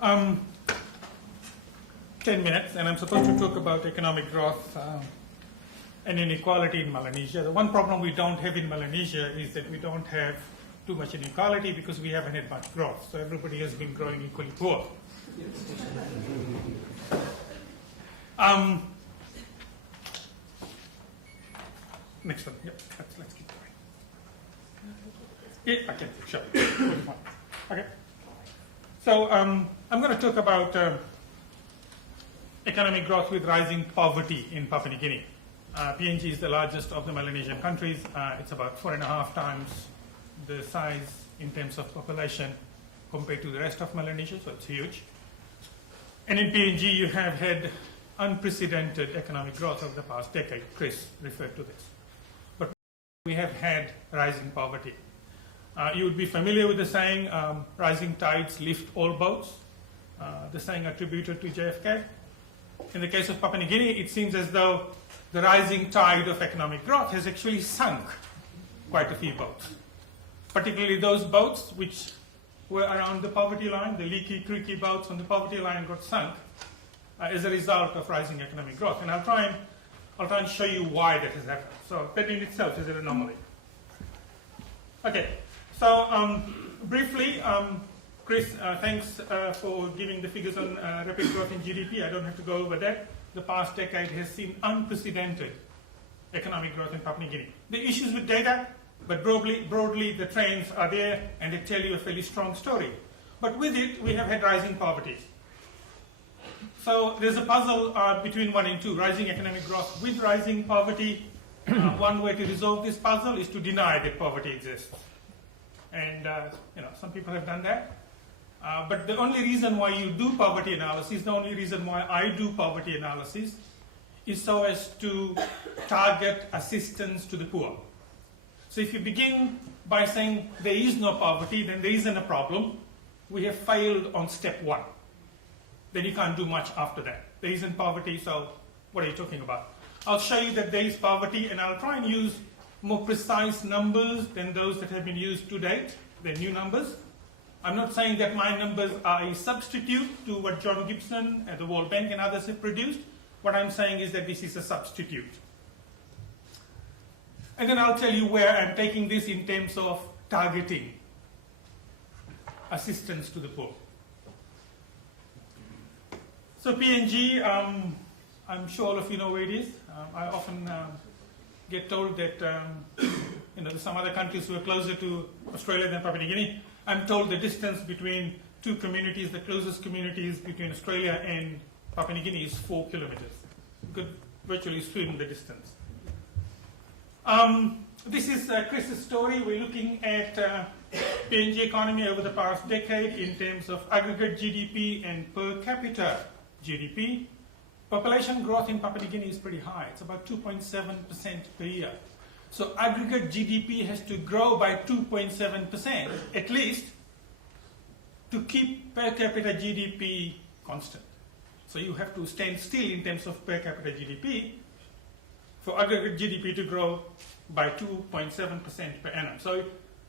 10 minutes, and I'm supposed to talk about economic growth and inequality in Melanesia. The one problem we don't have in Melanesia is that we don't have too much inequality because we haven't had much growth. So everybody has been growing equally poor. Next one. Yep, let's keep going. Yeah, okay, sure. Okay. So I'm going to talk about economic growth with rising poverty in Papua New Guinea. PNG is the largest of the Melanesian countries. It's about 4.5 times the size in terms of population compared to the rest of Melanesia, so it's huge. And in PNG, you have had unprecedented economic growth over the past decade. Chris referred to this. But we have had rising poverty. You would be familiar with the saying, rising tides lift all boats, the saying attributed to JFK. In the case of Papua New Guinea, it seems as though the rising tide of economic growth has actually sunk quite a few boats, particularly those boats which were around the poverty line. The leaky, creaky boats on the poverty line got sunk as a result of rising economic growth. And I'll try and show you why that has happened. So that in itself is an anomaly. Okay, so briefly, Chris, thanks for giving the figures on rapid growth in GDP. I don't have to go over that. The past decade has seen unprecedented economic growth in Papua New Guinea. The issues with data, but broadly the trends are there and they tell you a fairly strong story. But with it, we have had rising poverty. So there's a puzzle between 1 and 2, rising economic growth with rising poverty. One way to resolve this puzzle is to deny that poverty exists. And some people have done that. But the only reason why you do poverty analysis, the only reason why I do poverty analysis, is so as to target assistance to the poor. So if you begin by saying there is no poverty, then there isn't a problem. We have failed on step 1. Then you can't do much after that. There isn't poverty, so what are you talking about? I'll show you that there is poverty, and I'll try and use more precise numbers than those that have been used to date. They're new numbers. I'm not saying that my numbers are a substitute to what John Gibson and the World Bank and others have produced. What I'm saying is that this is a substitute. And then I'll tell you where I'm taking this in terms of targeting assistance to the poor. So PNG, I'm sure all of you know where it is. I often get told that there's some other countries who are closer to Australia than Papua New Guinea. I'm told the distance between two communities, the closest communities between Australia and Papua New Guinea is 4 kilometers. You could virtually swim the distance. This is Chris's story. We're looking at PNG economy over the past decade in terms of aggregate GDP and per capita GDP. Population growth in Papua New Guinea is pretty high. It's about 2.7% per year. So aggregate GDP has to grow by 2.7% at least to keep per capita GDP constant. So you have to stand still in terms of per capita GDP for aggregate GDP to grow by 2.7% per annum. So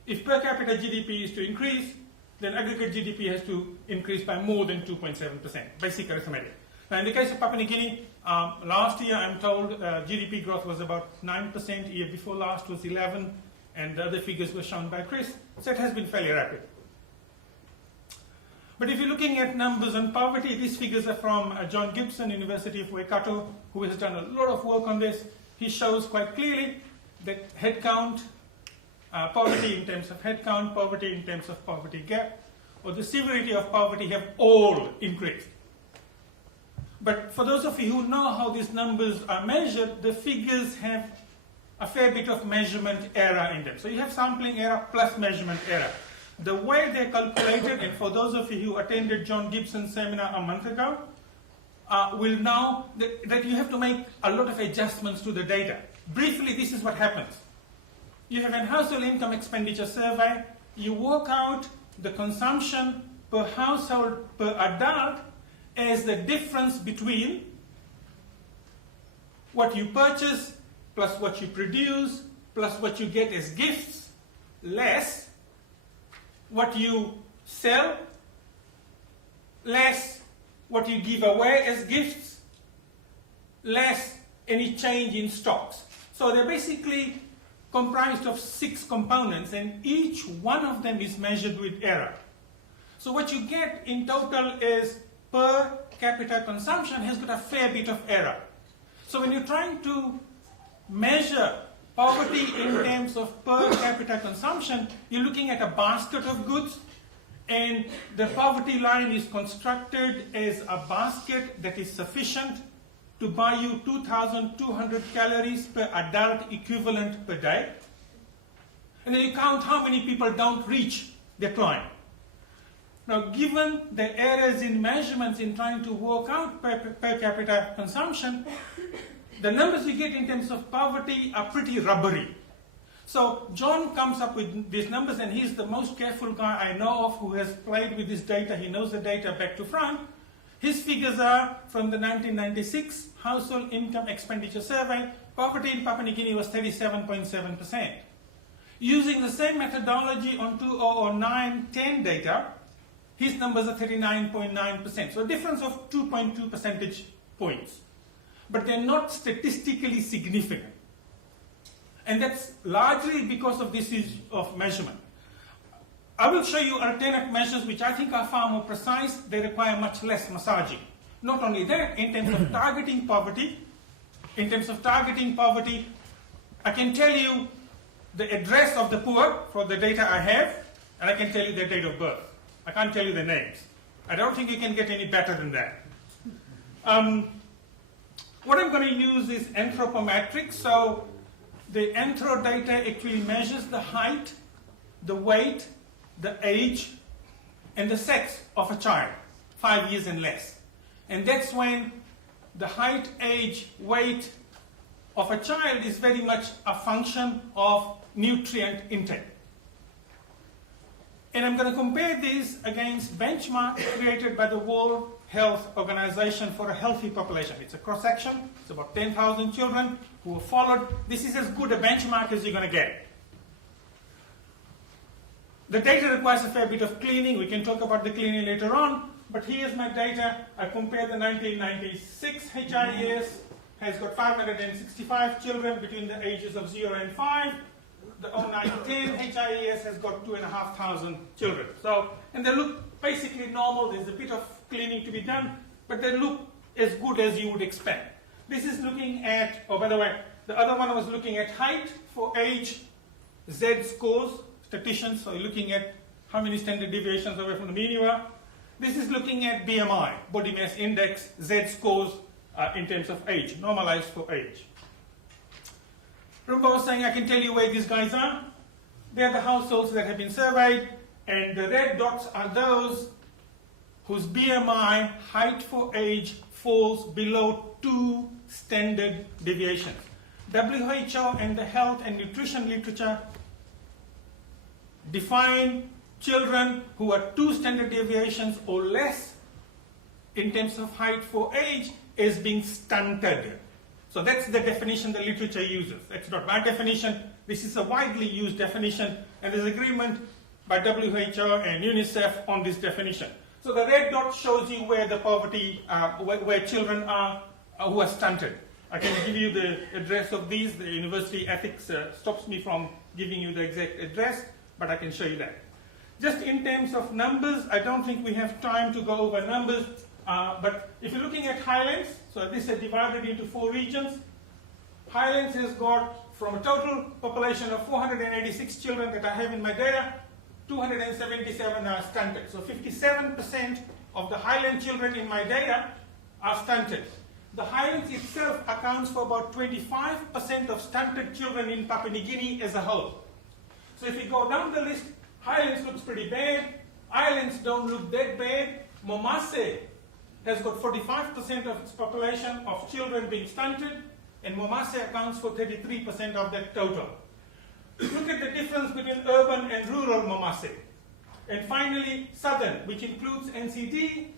if per capita GDP is to increase, then aggregate GDP has to increase by more than 2.7%, basic arithmetic. Now in the case of Papua New Guinea, last year I'm told GDP growth was about 9%, year before last was 11%, and the other figures were shown by Chris, so it has been fairly rapid. But if you're looking at numbers on poverty, these figures are from John Gibson, University of Waikato, who has done a lot of work on this. He shows quite clearly that headcount, poverty in terms of headcount, poverty in terms of poverty gap, or the severity of poverty have all increased. But for those of you who know how these numbers are measured, the figures have a fair bit of measurement error in them. So you have sampling error plus measurement error. The way they're calculated, and for those of you who attended John Gibson's seminar a month ago, will know that you have to make a lot of adjustments to the data. Briefly, this is what happens. You have a household income expenditure survey. You work out the consumption per household per adult as the difference between what you purchase plus what you produce plus what you get as gifts less what you sell less what you give away as gifts, less any change in stocks. So they're basically comprised of 6 components, and each one of them is measured with error. So what you get in total is per capita consumption has got a fair bit of error. So when you're trying to measure poverty in terms of per capita consumption, you're looking at a basket of goods, and the poverty line is constructed as a basket that is sufficient to buy you 2,200 calories per adult equivalent per day. And then you count how many people don't reach the line. Now, given the errors in measurements in trying to work out per capita consumption, the numbers we get in terms of poverty are pretty rubbery. So John comes up with these numbers, and he's the most careful guy I know of who has played with this data. He knows the data back to front. His figures are from the 1996 Household Income Expenditure Survey. Poverty in Papua New Guinea was 37.7%. Using the same methodology on 2009-10 data, his numbers are 39.9%. So a difference of 2.2 percentage points. But they're not statistically significant. And that's largely because of this issue of measurement. I will show you alternate measures which I think are far more precise. They require much less massaging. Not only that, in terms of targeting poverty, I can tell you the address of the poor for the data I have, and I can tell you their date of birth. I can't tell you their names. I don't think you can get any better than that. What I'm going to use is anthropometrics. So the anthro data actually measures the height, the weight, the age, and the sex of a child, 5 years and less. And that's when the height, age, weight of a child is very much a function of nutrient intake. And I'm going to compare this against benchmarks created by the World Health Organization for a healthy population. It's a cross-section. It's about 10,000 children who are followed. This is as good a benchmark as you're going to get. The data requires a fair bit of cleaning. We can talk about the cleaning later on. But here's my data. I compare the 1996 HIES. Has got 565 children between the ages of 0 and 5. The 09-10 HIES has got 2,500 children. So, and they look basically normal. There's a bit of cleaning to be done, but they look as good as you would expect. This is looking at, oh, by the way, the other one was looking at height for age, Z scores, statisticians, so you're looking at how many standard deviations away from the mean you are. This is looking at BMI, body mass index, Z scores in terms of age, normalized for age. Remember I was saying I can tell you where these guys are? They're the households that have been surveyed, and the red dots are those whose BMI, height for age, falls below 2 standard deviations. WHO and the health and nutrition literature define children who are 2 standard deviations or less in terms of height for age as being stunted. So that's the definition the literature uses. That's not my definition. This is a widely used definition, and there's agreement by WHO and UNICEF on this definition. So the red dot shows you where the poverty, where children are who are stunted. I can give you the address of these. The university ethics stops me from giving you the exact address, but I can show you that. Just in terms of numbers, I don't think we have time to go over numbers, but if you're looking at Highlands, so this is divided into 4 regions. Highlands has got, from a total population of 486 children that I have in my data, 277 are stunted. So 57% of the Highland children in my data are stunted. The Highlands itself accounts for about 25% of stunted children in Papua New Guinea as a whole. So if you go down the list, Highlands looks pretty bad. Islands don't look that bad. Momase has got 45% of its population of children being stunted, and Momase accounts for 33% of that total. Look at the difference between urban and rural Momase. And finally, southern, which includes NCD.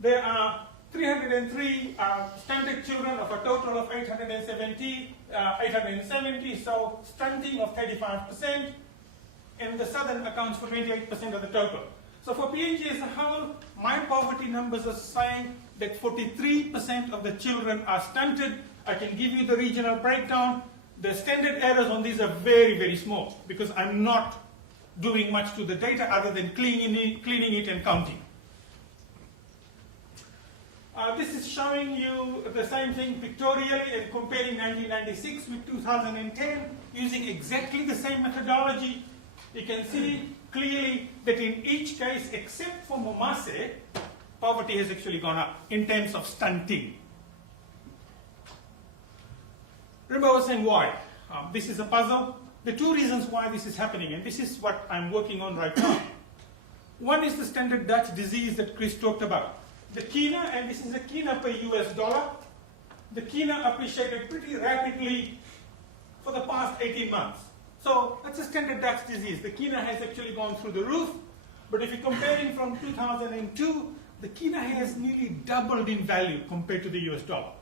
There are 303 stunted children of a total of 870, so stunting of 35%, and the southern accounts for 28% of the total. So for PNG as a whole, my poverty numbers are saying that 43% of the children are stunted. I can give you the regional breakdown. The standard errors on these are very, very small because I'm not doing much to the data other than cleaning it and counting. This is showing you the same thing pictorially and comparing 1996 with 2010 using exactly the same methodology. You can see clearly that in each case, except for Momase, poverty has actually gone up in terms of stunting. Remember I was saying why. This is a puzzle. The two reasons why this is happening, and this is what I'm working on right now. One is the standard Dutch disease that Chris talked about. The kina, and this is the kina per US dollar, the kina appreciated pretty rapidly for the past 18 months. So that's a standard Dutch disease. The kina has actually gone through the roof, but if you're comparing from 2002, the kina has nearly doubled in value compared to the US dollar.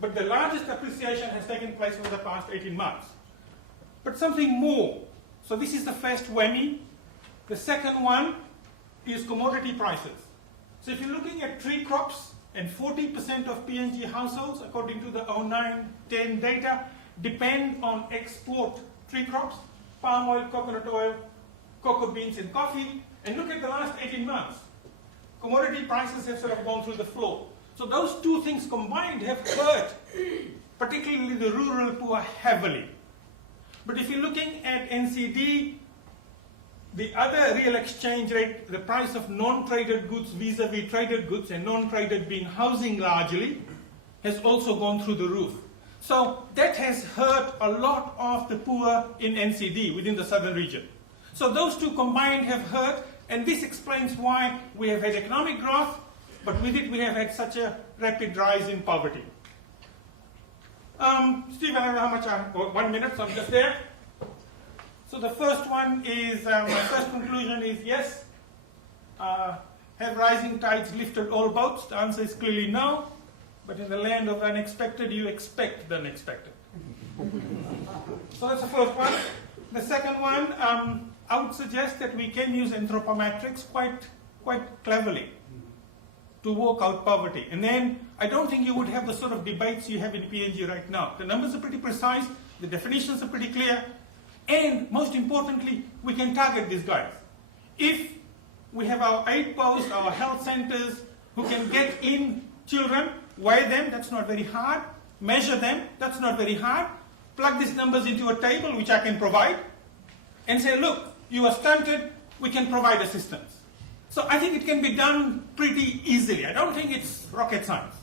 But the largest appreciation has taken place over the past 18 months. But something more. So this is the first whammy. The second one is commodity prices. So if you're looking at tree crops, and 40% of PNG households, according to the 09-10 data, depend on export tree crops, palm oil, coconut oil, cocoa beans, and coffee. And look at the last 18 months. Commodity prices have sort of gone through the floor. So those two things combined have hurt, particularly the rural poor, heavily. But if you're looking at NCD, the other real exchange rate, the price of non-traded goods vis-a-vis traded goods, and non-traded being housing largely, has also gone through the roof. So that has hurt a lot of the poor in NCD within the southern region. So those two combined have hurt, and this explains why we have had economic growth, but with it we have had such a rapid rise in poverty. Steve, I don't know how much I'm, 1 minute, so I'm just there. So the first one is, my first conclusion is yes. Have rising tides lifted all boats? The answer is clearly no. But in the land of unexpected, you expect the unexpected. So that's the first one. The second one, I would suggest that we can use anthropometrics quite cleverly to work out poverty. And then I don't think you would have the sort of debates you have in PNG right now. The numbers are pretty precise, the definitions are pretty clear, and most importantly, we can target these guys. If we have our aid posts, our health centers, who can get in children, weigh them, that's not very hard, measure them, that's not very hard, plug these numbers into a table, which I can provide, and say, look, you are stunted, we can provide assistance. So I think it can be done pretty easily. I don't think it's rocket science.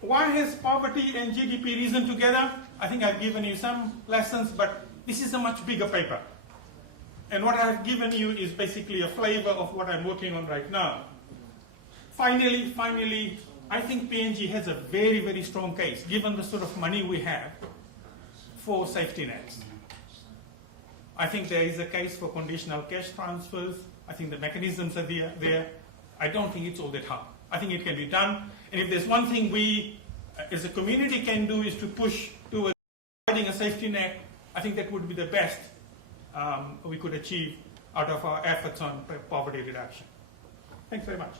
Why has poverty and GDP risen together? I think I've given you some lessons, but this is a much bigger paper. And what I've given you is basically a flavor of what I'm working on right now. Finally, I think PNG has a very, very strong case, given the sort of money we have, for safety nets. I think there is a case for conditional cash transfers. I think the mechanisms are there. I don't think it's all that hard. I think it can be done. And if there's one thing we, as a community, can do is to push towards providing a safety net, I think that would be the best we could achieve out of our efforts on poverty reduction. Thanks very much.